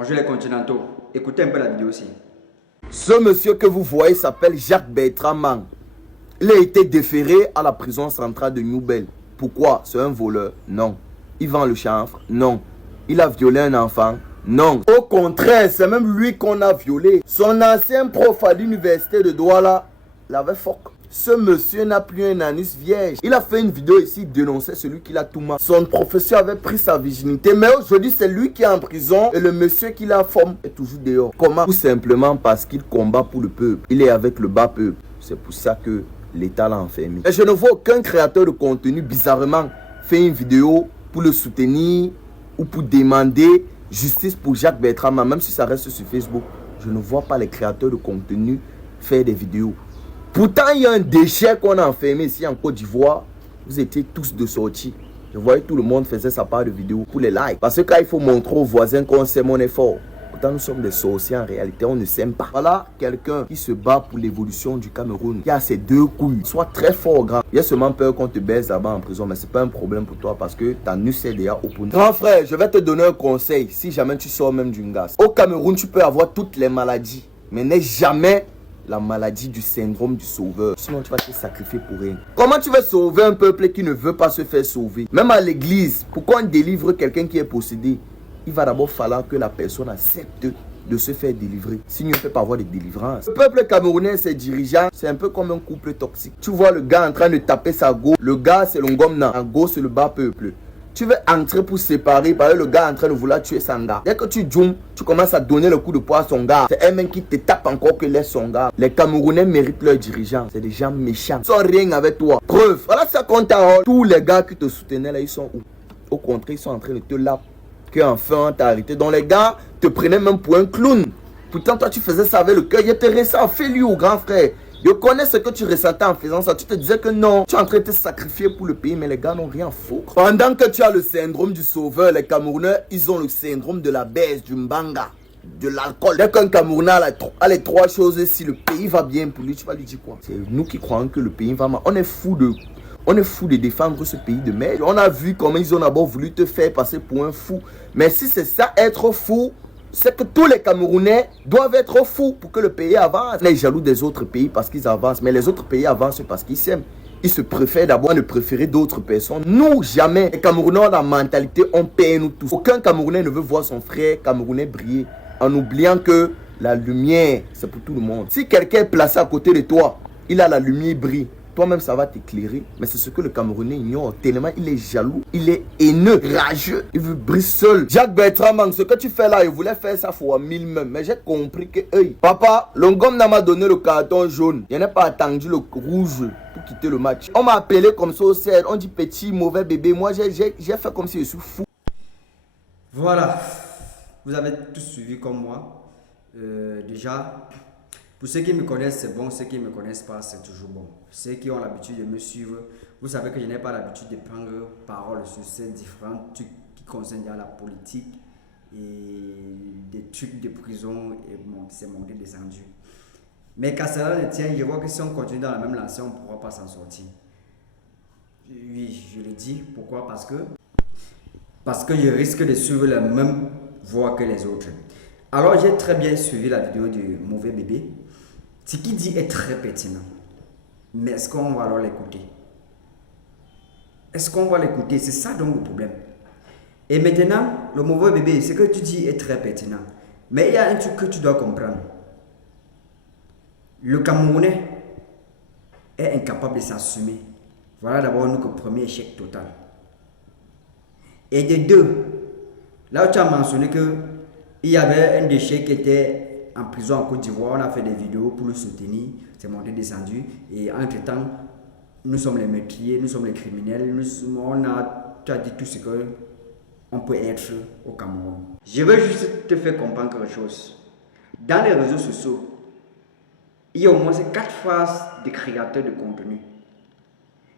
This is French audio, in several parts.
Bonjour les continentaux. Écoutez un peu la vidéo aussi. Ce monsieur que vous voyez s'appelle Jacques Bertrand Mang. Il a été déféré à la prison centrale de Nouvelle. Pourquoi? C'est un voleur? Non. Il vend le chanvre? Non. Il a violé un enfant? Non. Au contraire, c'est même lui qu'on a violé. Son ancien prof à l'université de Douala l'avait foc. Ce monsieur n'a plus un anis vierge. Il a fait une vidéo ici, il dénonçait celui qui l'a tout mal. Son professeur avait pris sa virginité, mais aujourd'hui c'est lui qui est en prison et le monsieur qui l'a formé est toujours dehors. Comment? Tout simplement parce qu'il combat pour le peuple. Il est avec le bas peuple. C'est pour ça que l'État l'a enfermé. Et je ne vois aucun créateur de contenu bizarrement faire une vidéo pour le soutenir ou pour demander justice pour Jacques Bertrand, même si ça reste sur Facebook. Je ne vois pas les créateurs de contenu faire des vidéos. Pourtant, il y a un déchet qu'on a enfermé ici en Côte d'Ivoire. Vous étiez tous de sortie. Je voyais tout le monde faisait sa part de vidéos pour les likes. Parce que quand il faut montrer aux voisins qu'on sait mon effort. Pourtant, nous sommes des sorciers en réalité, on ne s'aime pas. Voilà quelqu'un qui se bat pour l'évolution du Cameroun. Qui a ses deux couilles. Sois très fort, grand. Il y a seulement peur qu'on te baise là-bas en prison, mais c'est pas un problème pour toi parce que ta nuit est déjà au point. Grand frère, je vais te donner un conseil si jamais tu sors même d'une gasse. Au Cameroun, tu peux avoir toutes les maladies, mais n'aie jamais la maladie du syndrome du sauveur. Sinon, tu vas te sacrifier pour rien. Comment tu veux sauver un peuple qui ne veut pas se faire sauver? Même à l'église, pourquoi on délivre quelqu'un qui est possédé? Il va d'abord falloir que la personne accepte de se faire délivrer. Sinon, il ne peut pas avoir de délivrance. Le peuple camerounais, ses dirigeants, c'est un peu comme un couple toxique. Tu vois le gars en train de taper sa go. Le gars, c'est le ngomna. En go, c'est le bas peuple. Tu veux entrer pour séparer, parce que le gars est en train de vouloir tuer son gars. Dès que tu joues, tu commences à donner le coup de poing à son gars. C'est un mec qui te tape encore que laisse son gars. Les Camerounais méritent leurs dirigeants. C'est des gens méchants. Ils sont rien avec toi. Preuve. Voilà ça compte ta. Tous les gars qui te soutenaient là, ils sont où? Au contraire, ils sont en train de te laper. Qu'enfin, t'as arrêté. Donc les gars te prenaient même pour un clown. Pourtant, toi, tu faisais ça avec le cœur. Il te ressent. Fais-lui au grand frère. Je connais ce que tu ressentais en faisant ça. Tu te disais que non, tu es en train de te sacrifier pour le pays, mais les gars n'ont rien à foutre. Pendant que tu as le syndrome du sauveur, les Camerounais, ils ont le syndrome de la baisse, du mbanga, de l'alcool. Dès qu'un Camerounais a les trois choses, si le pays va bien pour lui, tu vas lui dire quoi? C'est nous qui croyons que le pays va mal. On est fou de défendre ce pays de merde. On a vu comment ils ont d'abord voulu te faire passer pour un fou. Mais si c'est ça, être fou, c'est que tous les Camerounais doivent être fous pour que le pays avance. On est jaloux des autres pays parce qu'ils avancent, mais les autres pays avancent parce qu'ils s'aiment. Ils se préfèrent d'abord de préférer d'autres personnes. Nous, jamais. Les Camerounais ont la mentalité, on paie nous tous. Aucun Camerounais ne veut voir son frère Camerounais briller en oubliant que la lumière, c'est pour tout le monde. Si quelqu'un est placé à côté de toi, il a la lumière, il brille. Toi-même, ça va t'éclairer. Mais c'est ce que le Camerounais ignore. Tellement il est jaloux, il est haineux, rageux. Il veut briller seul. Jacques Bertrand Mang, ce que tu fais là, il voulait faire ça fois 1000 même. Mais j'ai compris que, hey, papa, l'ongom m'a donné le carton jaune. Je n'ai pas attendu le rouge pour quitter le match. On m'a appelé comme ça au CED. On dit petit, mauvais bébé. Moi, j'ai fait comme si je suis fou. Voilà. Vous avez tous suivi comme moi. Déjà, pour ceux qui me connaissent, c'est bon. Ceux qui ne me connaissent pas, c'est toujours bon. Ceux qui ont l'habitude de me suivre, vous savez que je n'ai pas l'habitude de prendre parole sur ces différents trucs qui concernent la politique et des trucs de prison et bon, c'est monté descendu. Mais qu'à cela ne tient, je vois que si on continue dans la même lancée, on ne pourra pas s'en sortir. Oui, je le dis. Pourquoi? Parce que je risque de suivre la même voie que les autres. Alors, j'ai très bien suivi la vidéo du mauvais bébé. Ce qu'il dit est très pertinent. Mais est-ce qu'on va alors l'écouter? Est-ce qu'on va l'écouter? C'est ça donc le problème. Et maintenant, le mauvais bébé, ce que tu dis est très pertinent. Mais il y a un truc que tu dois comprendre. Le Camerounais est incapable de s'assumer. Voilà d'abord notre premier échec total. Et de deux, là où tu as mentionné qu'il y avait un déchet qui était en prison en Côte d'Ivoire, on a fait des vidéos pour le soutenir, c'est monté descendu. Et entre-temps, nous sommes les meurtriers, nous sommes les criminels, tu as dit tout ce qu'on peut être au Cameroun. Je veux juste te faire comprendre quelque chose. Dans les réseaux sociaux, il y a au moins 4 phases de créateurs de contenu.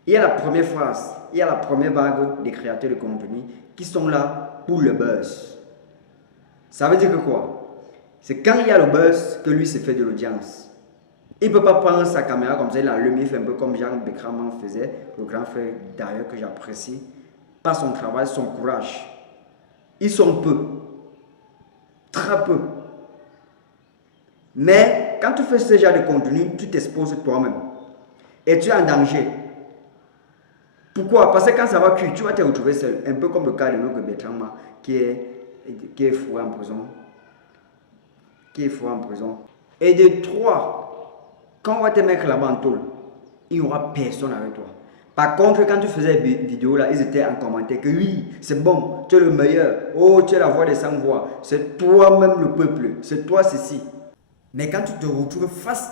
Il y a la première phase, il y a la première vague des créateurs de contenu qui sont là pour le buzz. Ça veut dire que quoi? C'est quand il y a le buzz que lui se fait de l'audience. Il ne peut pas prendre sa caméra comme ça, il allume, il fait un peu comme Jacques Bertrand faisait, le grand frère d'ailleurs que j'apprécie, par son travail, son courage. Ils sont peu. 30 très peu. Mais quand tu fais ce genre de contenu, tu t'exposes toi-même. Et tu es en danger. Pourquoi? Parce que quand ça va cuire, tu vas te retrouver seul. Un peu comme le cas de notre Bertrand qui est fourré en prison. Et de trois, quand on va te mettre là-bas en tôle, il n'y aura personne avec toi. Par contre, quand tu faisais des vidéos là, ils étaient en commentaire que oui, c'est bon, tu es le meilleur. Oh, tu es la voix des sans-voix. C'est toi-même le peuple. C'est toi ceci. Mais quand tu te retrouves face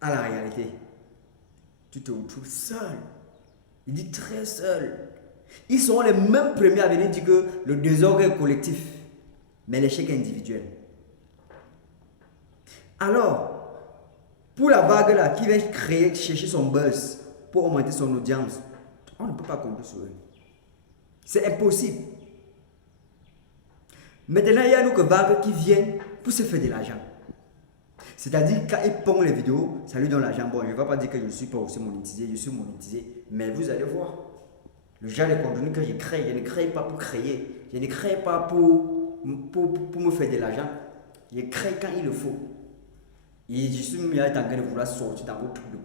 à la réalité, tu te retrouves seul. Il dit très seul. Ils seront les mêmes premiers à venir dire que le désordre est collectif, mais l'échec est individuel. Alors, pour la vague là qui vient chercher son buzz pour augmenter son audience, on ne peut pas compter sur eux. C'est impossible. Maintenant, il y a une autre vague qui vient pour se faire de l'argent. C'est-à-dire, quand il pond les vidéos, ça lui donne l'argent. Bon, je ne vais pas dire que je ne suis pas aussi monétisé, je suis monétisé, mais vous allez voir. Le genre de contenu que je crée, je ne crée pas pour créer. Je ne crée pas pour me faire de l'argent. Je crée quand il le faut. Et je suis mis en train de vouloir sortir dans vos trucs de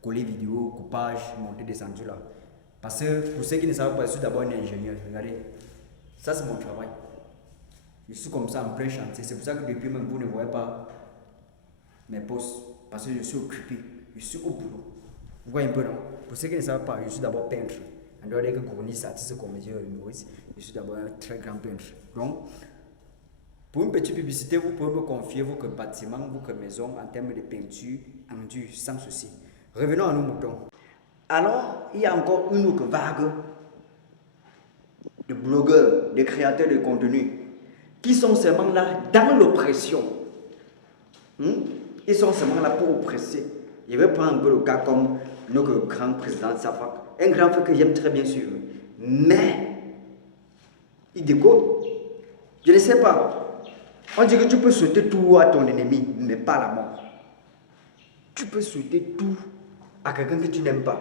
coller vidéo, coupage, monter, descendu là. Parce que pour ceux qui ne savent pas, je suis d'abord un ingénieur. Regardez, ça c'est mon travail. Je suis comme ça en plein chantier. C'est pour ça que depuis même vous ne voyez pas mes postes. Parce que je suis occupé. Je suis au boulot. Vous voyez un peu, non? Pour ceux qui ne savent pas, je suis d'abord peintre. En dehors des chronistes, artistes, comédien, humoriste, je suis d'abord un très grand peintre. Donc, pour une petite publicité, vous pouvez me confier vos bâtiments, vos maisons en termes de peinture, enduit, sans souci. Revenons à nos moutons. Alors, il y a encore une autre vague de blogueurs, de créateurs de contenu qui sont seulement là dans l'oppression. Ils sont seulement là pour oppresser. Je vais prendre un peu le cas comme notre grand président Safak. Un grand frère que j'aime très bien suivre. Mais, il décolle. Je ne sais pas. On dit que tu peux souhaiter tout à ton ennemi, mais pas la mort. Tu peux souhaiter tout à quelqu'un que tu n'aimes pas.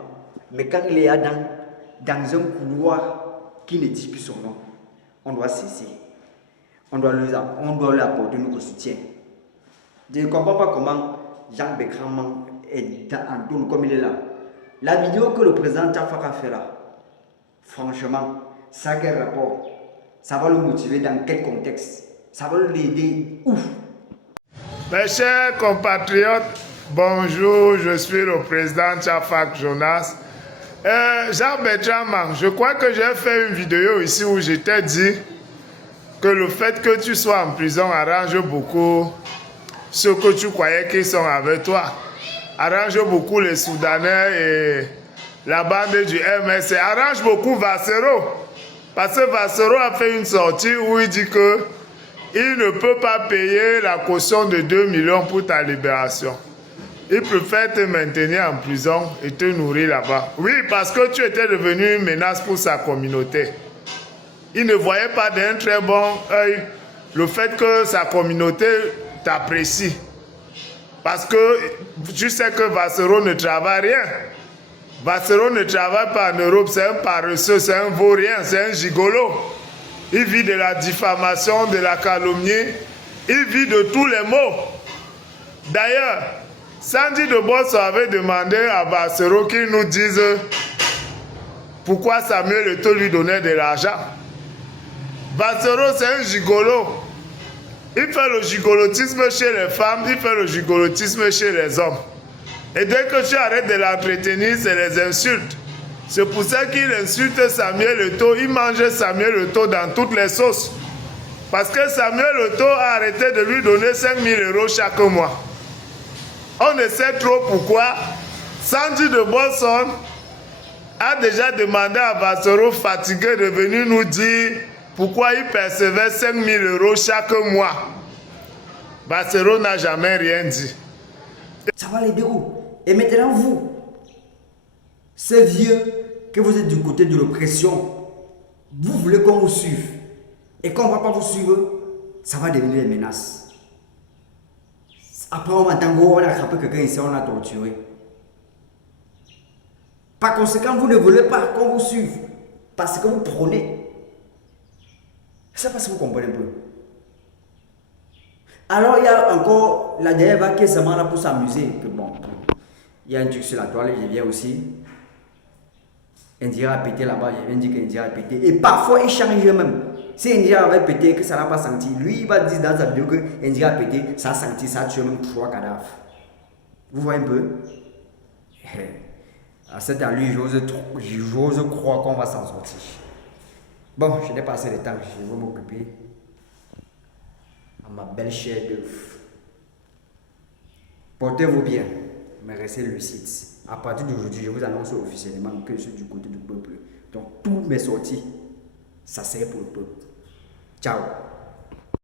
Mais quand il est dans un couloir qui ne dit plus son nom, on doit cesser. On doit lui apporter notre soutien. Je ne comprends pas comment Jean Bertrand est en tourne comme il est là. La vidéo que le président Tchafak a fait là, franchement, ça a quel rapport? Ça va le motiver dans quel contexte? Ça va l'aider ouf. Mes chers compatriotes, bonjour, je suis le président Tchafak Jonas. Jean-Bertrand, je crois que j'ai fait une vidéo ici où je t'ai dit que le fait que tu sois en prison arrange beaucoup ceux que tu croyais qu'ils sont avec toi. Arrange beaucoup les Soudanais et la bande du MSC. Arrange beaucoup Vassero. Parce que Vassero a fait une sortie où il dit que il ne peut pas payer la caution de 2 millions pour ta libération. Il préfère te maintenir en prison et te nourrir là-bas. Oui, parce que tu étais devenu une menace pour sa communauté. Il ne voyait pas d'un très bon œil le fait que sa communauté t'apprécie. Parce que tu sais que Vassero ne travaille rien. Vassero ne travaille pas en Europe, c'est un paresseux, c'est un vaurien, c'est un gigolo. Il vit de la diffamation, de la calomnie, il vit de tous les maux. D'ailleurs, Sandy de Bosso avait demandé à Vassero qu'il nous dise pourquoi Samuel Eto'o lui donnait de l'argent. Vassero, c'est un gigolo. Il fait le gigolotisme chez les femmes, il fait le gigolotisme chez les hommes. Et dès que tu arrêtes de l'entretenir, c'est les insultes. C'est pour ça qu'il insulte Samuel Eto'o. Il mange Samuel Eto'o dans toutes les sauces. Parce que Samuel Eto'o a arrêté de lui donner 5 000 € chaque mois. On ne sait trop pourquoi. Sandy de Bosson a déjà demandé à Vassero fatigué de venir nous dire pourquoi il percevait 5 000 € chaque mois. Vassero n'a jamais rien dit. Ça va les dérouler. Et maintenant vous, ces vieux que vous êtes du côté de l'oppression, vous voulez qu'on vous suive. Et quand on ne va pas vous suivre, ça va devenir une menace. Après, on a attrapé quelqu'un ici, on a torturé. Par conséquent, vous ne voulez pas qu'on vous suive. Parce que vous prenez. C'est parce que vous comprenez un peu. Alors, il y a encore la dernière vague qui est seulement là pour s'amuser. Que bon, il y a un truc sur la toile, je viens aussi. Indira a pété là-bas, je viens dire qu'Indira a pété. Et parfois, il change même. Si Indira avait pété, que ça n'a pas senti, lui, il va dire dans sa vidéo que Indira a pété, ça a senti, ça a tué même 3 cadavres. Vous voyez un peu? À cette allure, j'ose croire qu'on va s'en sortir. Bon, je n'ai pas assez de temps, je vais m'occuper à ma belle chair d'œuf. Portez-vous bien, mais restez lucides. À partir d'aujourd'hui, je vous annonce officiellement que je suis du côté du peuple. Donc, toutes mes sorties, ça sert pour le peuple. Ciao.